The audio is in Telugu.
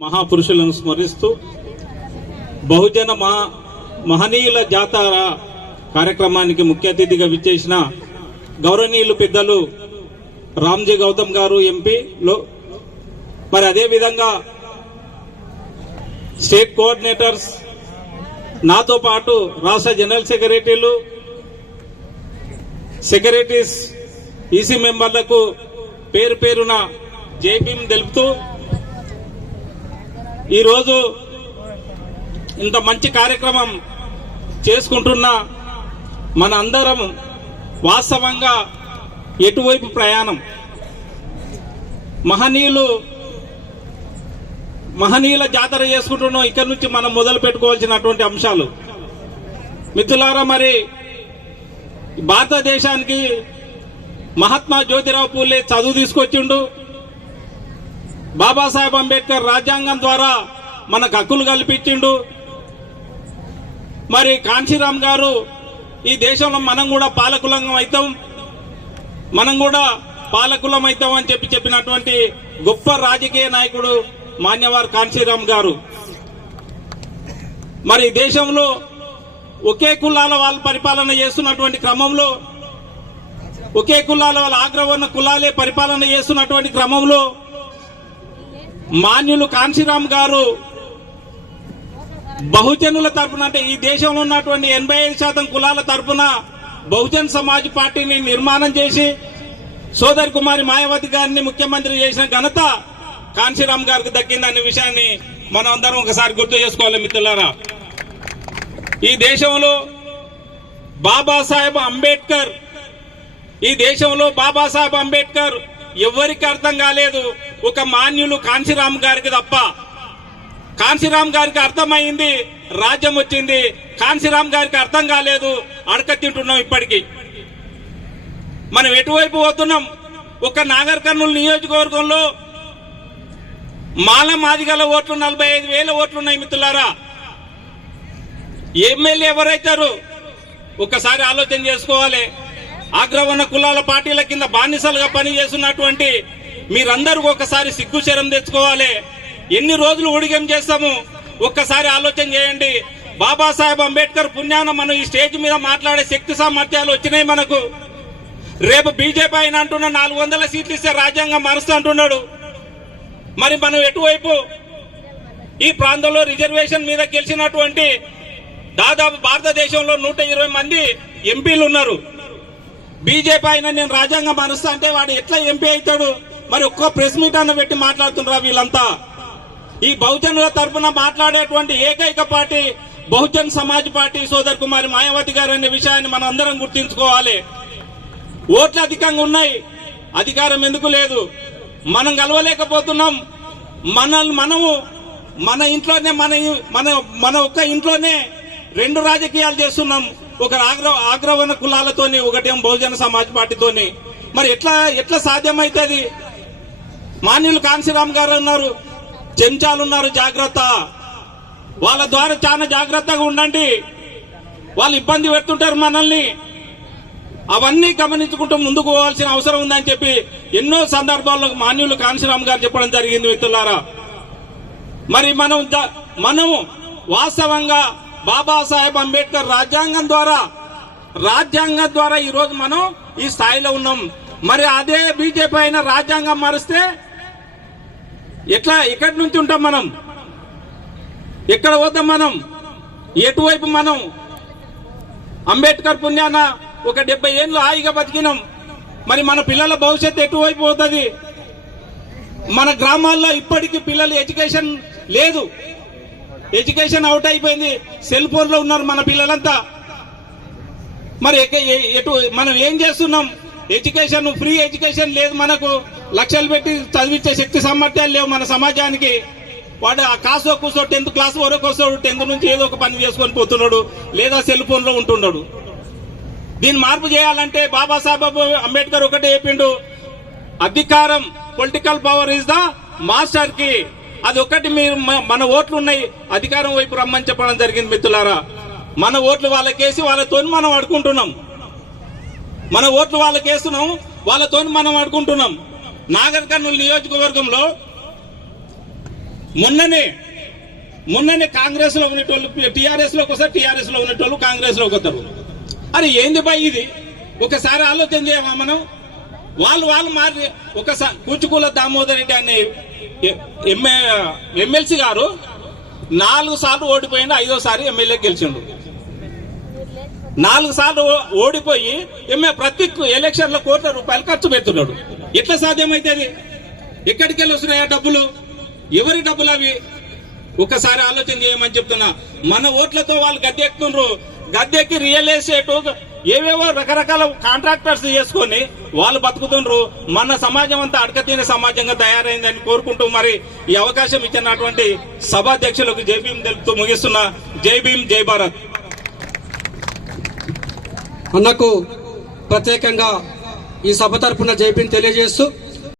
మహాపురుషులను స్మరిస్తూ బహుజన మహా మహనీయుల జాతర కార్యక్రమానికి ముఖ్య అతిథిగా విచ్చేసిన గౌరవనీయులు పెద్దలు రామ్జీ గౌతమ్ గారు ఎంపీలో మరి అదేవిధంగా స్టేట్ కోఆర్డినేటర్స్ నాతో పాటు రాష్ట్ర జనరల్ సెక్రటరీలు సెక్రటరీస్ ఈసీ మెంబర్లకు పేరు పేరున జేబీం తెలుపుతూ ఈరోజు ఇంత మంచి కార్యక్రమం చేసుకుంటున్న మన అందరం వాస్తవంగా ఎటువైపు ప్రయాణం? మహనీయులు మహనీయుల జాతర చేసుకుంటున్నాం ఇక్కడి నుంచి మనం మొదలు పెట్టుకోవాల్సినటువంటి అంశాలు. మిత్రులారా మరి భారతదేశానికి మహాత్మా జ్యోతిరావు పూలే చదువు తీసుకొచ్చిండు. బాబాసాహెబ్ అంబేద్కర్ రాజ్యాంగం ద్వారా మనకు హక్కులు కల్పించిండు. మరి కాంశీరామ్ గారు ఈ దేశంలో మనం కూడా పాలకులం అవుతాం మనం కూడా పాలకులం అవుతాం అని చెప్పి చెప్పినటువంటి గొప్ప రాజకీయ నాయకుడు మాన్యవారు కాంశీరామ్ గారు. మరి దేశంలో ఒకే కులాల వాళ్ళు పరిపాలన చేస్తున్నటువంటి క్రమంలో ఒకే కులాల వాళ్ళ ఆగ్రవర్ణ కులాలే పరిపాలన చేస్తున్నటువంటి క్రమంలో మాన్యులు కాంశీరామ్ గారు బహుజనుల తరపున అంటే ఈ దేశంలో ఉన్నటువంటి ఎనభై ఐదు శాతం కులాల తరపున బహుజన్ సమాజ్ పార్టీని నిర్మాణం చేసి సోదరి కుమారి మాయావతి గారిని ముఖ్యమంత్రి చేసిన ఘనత కాంశీరామ్ గారికి దక్కిందనే విషయాన్ని మనం అందరం ఒకసారి గుర్తు చేసుకోవాలి మిత్రులారా. ఈ దేశంలో బాబాసాహెబ్ అంబేద్కర్ ఈ దేశంలో బాబాసాహెబ్ అంబేద్కర్ ఎవరికి అర్థం కాలేదు? ఒక మాన్యులు కాంశీరామ్ గారికి తప్ప. కాంశీరామ్ గారికి అర్థమైంది రాజ్యం వచ్చింది. కాంశీరామ్ గారికి అర్థం కాలేదు అడక తింటున్నాం ఇప్పటికి. మనం ఎటువైపు పోతున్నాం? ఒక నాగర్ కర్నూలు నియోజకవర్గంలో మాల మాదిగల ఓట్లు నలభై ఐదు వేల ఓట్లున్నాయి మిత్రులారా. ఎమ్మెల్యే ఎవరైతారు? ఒక్కసారి ఆలోచన చేసుకోవాలి. ఆగ్రవణ కులాల పార్టీల కింద బానిసలుగా పనిచేస్తున్నటువంటి మీరందరూ ఒకసారి సిగ్గుచరం తెచ్చుకోవాలి. ఎన్ని రోజులు ఊడిగం చేస్తాము? ఒక్కసారి ఆలోచన చేయండి. బాబాసాహెబ్ అంబేద్కర్ పుణ్యాన మనం ఈ స్టేజ్ మీద మాట్లాడే శక్తి సామర్థ్యాలు వచ్చినాయి మనకు. రేపు బీజేపీ ఆయన అంటున్న నాలుగు వందల సీట్లు ఇస్తే రాజ్యాంగం మారుస్తా అంటున్నాడు. మరి మనం ఎటువైపు? ఈ ప్రాంతంలో రిజర్వేషన్ మీద గెలిచినటువంటి దాదాపు భారతదేశంలో నూట ఇరవై మంది ఎంపీలు ఉన్నారు. బీజేపీ అయినా నేను రాజ్యాంగం మారుస్తా అంటే వాడు ఎట్లా ఎంపీ అవుతాడు? మరి ఒక్క ప్రెస్ మీట్ అన్న పెట్టి మాట్లాడుతున్నారు వీళ్ళంతా? ఈ బహుజనుల తరఫున మాట్లాడేటువంటి ఏకైక పార్టీ బహుజన్ సమాజ్ పార్టీ సోదర్ కుమారి మాయావతి గారు అనే విషయాన్ని మనం అందరం గుర్తించుకోవాలి. ఓట్లు అధికంగా ఉన్నాయి. అధికారం ఎందుకు లేదు? మనం కలవలేకపోతున్నాం మనల్ని మనము మన ఇంట్లోనే మన మన మన ఒక్క ఇంట్లోనే రెండు రాజకీయాలు చేస్తున్నాం. ఒక ఆగ్ర ఆగ్రవణ కులాలతోని ఒకటేం బహుజన సమాజ్ పార్టీతోని. మరి ఎట్లా ఎట్లా సాధ్యమైతుంది? మాన్యులు కాంశీరామ్ గారు ఉన్నారు. చెంచాలున్నారు జాగ్రత్త. వాళ్ళ ద్వారా చాలా జాగ్రత్తగా ఉండండి. వాళ్ళు ఇబ్బంది పెడుతుంటారు మనల్ని. అవన్నీ గమనించుకుంటూ ముందుకు పోవాల్సిన అవసరం ఉందని చెప్పి ఎన్నో సందర్భాల్లో మాన్యులు కాంశీరామ్ గారు చెప్పడం జరిగింది మిత్రులారా. మరి మనం మనం వాస్తవంగా బాబాసాహెబ్ అంబేద్కర్ రాజ్యాంగం ద్వారా రాజ్యాంగం ద్వారా ఈరోజు మనం ఈ స్థాయిలో ఉన్నాం. మరి అదే బీజేపీ అయినా రాజ్యాంగం మారిస్తే ఎట్లా? ఎక్కడి నుంచి ఉంటాం మనం. ఎక్కడ పోతాం మనం. ఎటువైపు మనం? అంబేద్కర్ పుణ్యాన ఒక డెబ్బై ఏళ్ళు హాయిగా బతికినాం. మరి మన పిల్లల భవిష్యత్తు ఎటువైపు పోతుంది? మన గ్రామాల్లో ఇప్పటికీ పిల్లలు ఎడ్యుకేషన్ లేదు. ఎడ్యుకేషన్ అవుట్ అయిపోయింది. సెల్ ఫోన్లో ఉన్నారు మన పిల్లలంతా. మరి ఎటు మనం ఏం చేస్తున్నాం? ఎడ్యుకేషన్ ఫ్రీ ఎడ్యుకేషన్ లేదు మనకు. లక్షలు పెట్టి చదివించే శక్తి సామర్థ్యాలు లేవు మన సమాజానికి. వాడు ఆ కాసో కూర్చో టెన్త్ క్లాస్ వరకు వస్తాడు టెన్త్ నుంచి ఏదో ఒక పని చేసుకొని పోతున్నాడు లేదా సెల్ ఫోన్లో ఉంటున్నాడు దీన్ని మార్పు చేయాలంటే బాబాసాహెబ్ అంబేద్కర్ ఒకటే చెప్పిండు అధికారం పొలిటికల్ పవర్ ఇస్ ద మాస్టర్కి అది ఒకటి మీరు మన ఓట్లు ఉన్నాయి అధికారం వైపు రమ్మని చెప్పడం జరిగింది మిత్రులారా. మన ఓట్లు వాళ్ళకేసి వాళ్ళతో మనం అడుకుంటున్నాం మన ఓట్లు వాళ్ళకేస్తున్నాం వాళ్ళతో మనం ఆడుకుంటున్నాం. నాగర్ కర్నూలు నియోజకవర్గంలో మొన్ననే మొన్ననే కాంగ్రెస్లో ఉండేటోళ్ళు టిఆర్ఎస్లోకి వస్తారు టిఆర్ఎస్లో ఉండేటోళ్ళు కాంగ్రెస్లోకి వస్తారు అరే ఏంది బా ఇది? ఒకసారి ఆలోచన చేయమా మనం? వాళ్ళు వాళ్ళు మారి ఒకసారి కూచుకూల దామోదర్ రెడ్డి అనే ఎంఏ ఎమ్మెల్సీ గారు నాలుగు సార్లు ఓడిపోయిండు ఐదోసారి ఎమ్మెల్యే గెలిచిండు. నాలుగు సార్లు ఓడిపోయి ఎమ్మె ప్రతి ఎలక్షన్లో కోట్ల రూపాయలు ఖర్చు పెడుతున్నాడు. ఎట్లా సాధ్యమైతుంది? ఎక్కడికి వెళ్ళి వస్తున్నాయా డబ్బులు? ఎవరి డబ్బులు అవి? ఒక్కసారి ఆలోచన చేయమని చెప్తున్నా. మన ఓట్లతో వాళ్ళు గద్దె ఎక్కుతుండ్రు రియల్ ఎస్టేట్ ఏవేవో రకరకాల కాంట్రాక్టర్స్ చేసుకొని వాళ్ళు బతుకుతుండ్రు. మన సమాజం అంతా అడకతీన సమాజంగా తయారైందని కోరుకుంటూ మరి ఈ అవకాశం ఇచ్చినటువంటి సభాధ్యక్షులకు జై భీం తెలుపుతూ ముగిస్తున్నా. జై భీం జై భారత్. అన్నకు ప్రత్యేకంగా ఈ సభ తరపున జైపిని తెలియజేస్తూ